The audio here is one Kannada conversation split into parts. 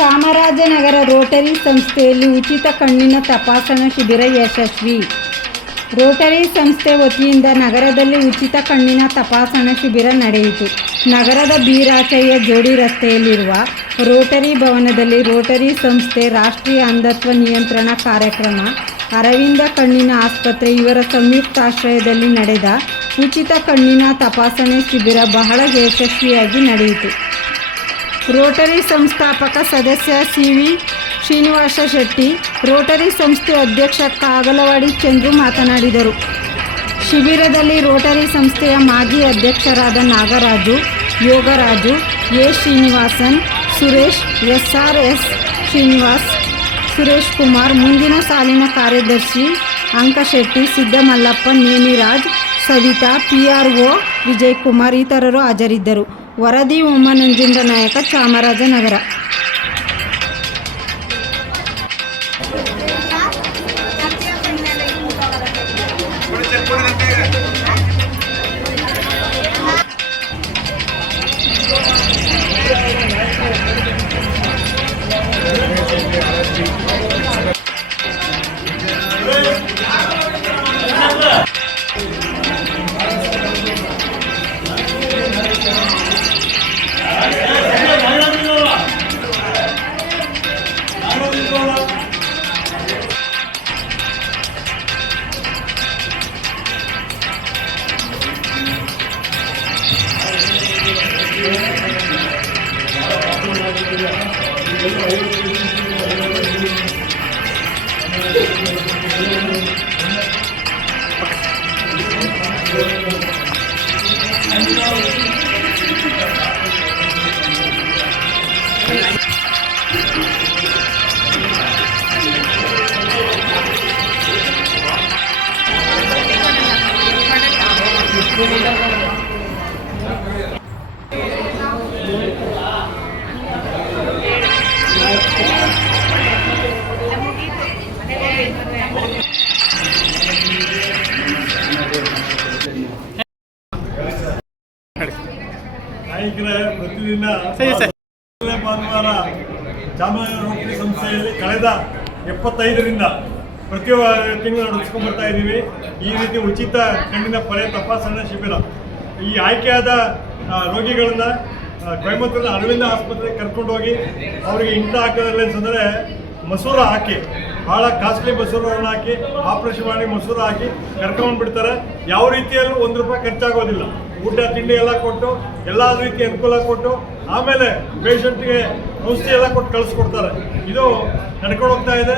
ಚಾಮರಾಜನಗರ ರೋಟರಿ ಸಂಸ್ಥೆಯಲ್ಲಿ ಉಚಿತ ಕಣ್ಣಿನ ತಪಾಸಣಾ ಶಿಬಿರ ಯಶಸ್ವಿ. ರೋಟರಿ ಸಂಸ್ಥೆ ವತಿಯಿಂದ ನಗರದಲ್ಲಿ ಉಚಿತ ಕಣ್ಣಿನ ತಪಾಸಣಾ ಶಿಬಿರ ನಡೆಯಿತು. ನಗರದ ಬೀರಾಚಯ್ಯ ಜೋಡಿ ರಸ್ತೆಯಲ್ಲಿರುವ ರೋಟರಿ ಭವನದಲ್ಲಿ ರೋಟರಿ ಸಂಸ್ಥೆ, ರಾಷ್ಟ್ರೀಯ ಅಂಧತ್ವ ನಿಯಂತ್ರಣ ಕಾರ್ಯಕ್ರಮ, ಅರವಿಂದ ಕಣ್ಣಿನ ಆಸ್ಪತ್ರೆ ಇವರ ಸಂಯುಕ್ತಾಶ್ರಯದಲ್ಲಿ ನಡೆದ ಉಚಿತ ಕಣ್ಣಿನ ತಪಾಸಣೆ ಶಿಬಿರ ಬಹಳ ಯಶಸ್ವಿಯಾಗಿ ನಡೆಯಿತು. ರೋಟರಿ ಸಂಸ್ಥಾಪಕ ಸದಸ್ಯ ಸಿ.ವಿ. ಶ್ರೀನಿವಾಸ ಶೆಟ್ಟಿ, ರೋಟರಿ ಸಂಸ್ಥೆ ಅಧ್ಯಕ್ಷ ಕಾಗಲವಾಡಿ ಚಂದ್ರು ಮಾತನಾಡಿದರು. ಶಿಬಿರದಲ್ಲಿ ರೋಟರಿ ಸಂಸ್ಥೆಯ ಮಾಜಿ ಅಧ್ಯಕ್ಷರಾದ ನಾಗರಾಜು, ಯೋಗರಾಜು, ಎ. ಶ್ರೀನಿವಾಸನ್, ಸುರೇಶ್, ಎಸ್.ಆರ್.ಎಸ್. ಶ್ರೀನಿವಾಸ್, ಸುರೇಶ್ ಕುಮಾರ್, ಮುಂದಿನ ಸಾಲಿನ ಕಾರ್ಯದರ್ಶಿ ಅಂಕಶೆಟ್ಟಿ, ಸಿದ್ದಮಲ್ಲಪ್ಪ, ನೇಮಿರಾಜ್, ಸವಿತಾ, ಪಿ.ಆರ್.ಒ. ವಿಜಯಕುಮಾರ್ ಇತರರು ಹಾಜರಿದ್ದರು. ವರದಿ ಉಮ್ಮ ನಂಜುಂಡ ನಾಯಕ, ಚಾಮರಾಜನಗರ. ನಾಯಕರೇ, ಪ್ರತಿದಿನ ಭಾನುವಾರ ಚಾಮರಾಜನಗರ ರೋಟರಿ ಸಂಸ್ಥೆಯಲ್ಲಿ ಕಳೆದ 75ರಿಂದ ಪ್ರತಿ ತಿಂಗಳು ನಡೆಸ್ಕೊಂಡು ಬರ್ತಾ ಇದ್ದೀವಿ. ಈ ರೀತಿ ಉಚಿತ ಕಣ್ಣಿನ ಪೊರೆ ತಪಾಸಣಾ ಶಿಬಿರ. ಈ ಆಯ್ಕೆಯಾದ ರೋಗಿಗಳನ್ನ ಕೊಯಮತ್ತೂರಿನ ಅರವಿಂದ ಆಸ್ಪತ್ರೆಗೆ ಕರ್ಕೊಂಡು ಹೋಗಿ ಅವರಿಗೆ ಇಂಟ ಹಾಕೋದ್ರಲ್ಲಿ ಅಂತಂದರೆ ಮಸೂರ ಹಾಕಿ, ಭಾಳ ಕಾಸ್ಟ್ಲಿ ಮಸೂರವನ್ನು ಹಾಕಿ ಆಪರೇಷನ್ ಮಾಡಿ ಮಸೂರ ಹಾಕಿ ಕರ್ಕೊಂಡು ಬಿಡ್ತಾರೆ. ಯಾವ ರೀತಿಯಲ್ಲೂ ₹1 ಖರ್ಚಾಗೋದಿಲ್ಲ. ಊಟ ತಿಂಡಿ ಎಲ್ಲ ಕೊಟ್ಟು ಎಲ್ಲ ರೀತಿಯ ಅನುಕೂಲ ಕೊಟ್ಟು ಆಮೇಲೆ ಪೇಷಂಟ್ಗೆ ಔಷಧಿ ಎಲ್ಲ ಕೊಟ್ಟು ಕಳಿಸ್ಕೊಡ್ತಾರೆ. ಇದು ನಡ್ಕೊಂಡು ಹೋಗ್ತಾ ಇದೆ.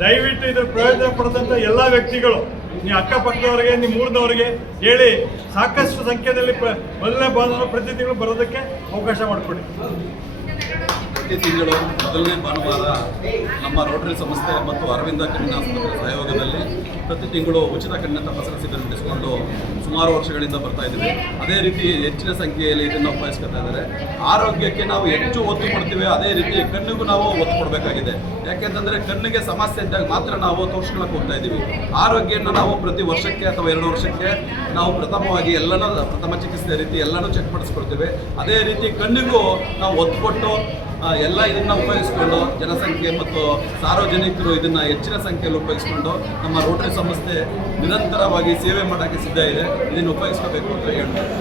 ದಯವಿಟ್ಟು ಇದರ ಪ್ರಯೋಜನ ಪಡೆದಂಥ ಎಲ್ಲ ವ್ಯಕ್ತಿಗಳು, ನೀವು ಅಕ್ಕಪಕ್ಕದವರಿಗೆ, ನಿಮ್ಮ ಊರಿನವರಿಗೆ ಹೇಳಿ ಸಾಕಷ್ಟು ಸಂಖ್ಯೆಯಲ್ಲಿ ಮೊದಲನೇ ಭಾನುವಾರ ಪ್ರತಿ ತಿಂಗಳು ಬರೋದಕ್ಕೆ ಅವಕಾಶ ಮಾಡಿಕೊಡಿ. ಪ್ರತಿ ತಿಂಗಳು ಮೊದಲನೇ ಭಾನುವಾರ ನಮ್ಮ ರೋಟರಿ ಸಂಸ್ಥೆ ಮತ್ತು ಅರವಿಂದ ಕಣ್ಣಿನ ಆಸ್ಪತ್ರೆ ಸಹಯೋಗದಲ್ಲಿ ಪ್ರತಿ ತಿಂಗಳು ಉಚಿತ ಕಣ್ಣಿನ ತಪಾಸಣಾ ಶಿಬಿರ ನಡೆಸಿಕೊಂಡು ಸುಮಾರು ವರ್ಷಗಳಿಂದ ಬರ್ತಾ ಇದ್ದೀವಿ. ಅದೇ ರೀತಿ ಹೆಚ್ಚಿನ ಸಂಖ್ಯೆಯಲ್ಲಿ ಇದನ್ನು ಉಪಯೋಗಿಸ್ಕೊತಾ ಇದ್ದಾರೆ. ಆರೋಗ್ಯಕ್ಕೆ ನಾವು ಹೆಚ್ಚು ಒತ್ತು ಕೊಡ್ತೀವಿ, ಅದೇ ರೀತಿ ಕಣ್ಣಿಗೂ ನಾವು ಒತ್ತು ಕೊಡಬೇಕಾಗಿದೆ. ಯಾಕೆಂತಂದರೆ ಕಣ್ಣಿಗೆ ಸಮಸ್ಯೆ ಇದ್ದಾಗ ಮಾತ್ರ ನಾವು ತೋರಿಸ್ಕೊಳ್ಳೋಕೆ ಹೋಗ್ತಾ ಇದ್ದೀವಿ. ಆರೋಗ್ಯನ ನಾವು ಪ್ರತಿ ವರ್ಷಕ್ಕೆ ಅಥವಾ 2 ವರ್ಷಕ್ಕೆ ನಾವು ಪ್ರಥಮವಾಗಿ ಎಲ್ಲನೂ ಪ್ರಥಮ ಚಿಕಿತ್ಸೆ ರೀತಿ ಎಲ್ಲನೂ ಚೆಕ್ ಮಾಡಿಸ್ಕೊಳ್ತೀವಿ. ಅದೇ ರೀತಿ ಕಣ್ಣಿಗೂ ನಾವು ಒತ್ತು ಕೊಟ್ಟು ಎಲ್ಲ ಇದನ್ನು ಉಪಯೋಗಿಸ್ಕೊಂಡು ಜನಸಂಖ್ಯೆ ಮತ್ತು ಸಾರ್ವಜನಿಕರು ಇದನ್ನು ಹೆಚ್ಚಿನ ಸಂಖ್ಯೆಯಲ್ಲಿ ಉಪಯೋಗಿಸ್ಕೊಂಡು ನಮ್ಮ ರೋಟರಿ ಸಂಸ್ಥೆ ನಿರಂತರವಾಗಿ ಸೇವೆ ಮಾಡೋಕ್ಕೆ ಸಿದ್ಧ ಇದೆ. ಇದನ್ನು ಉಪಯೋಗಿಸ್ಕೋಬೇಕು ಅಂತ ಹೇಳ್ತಾರೆ.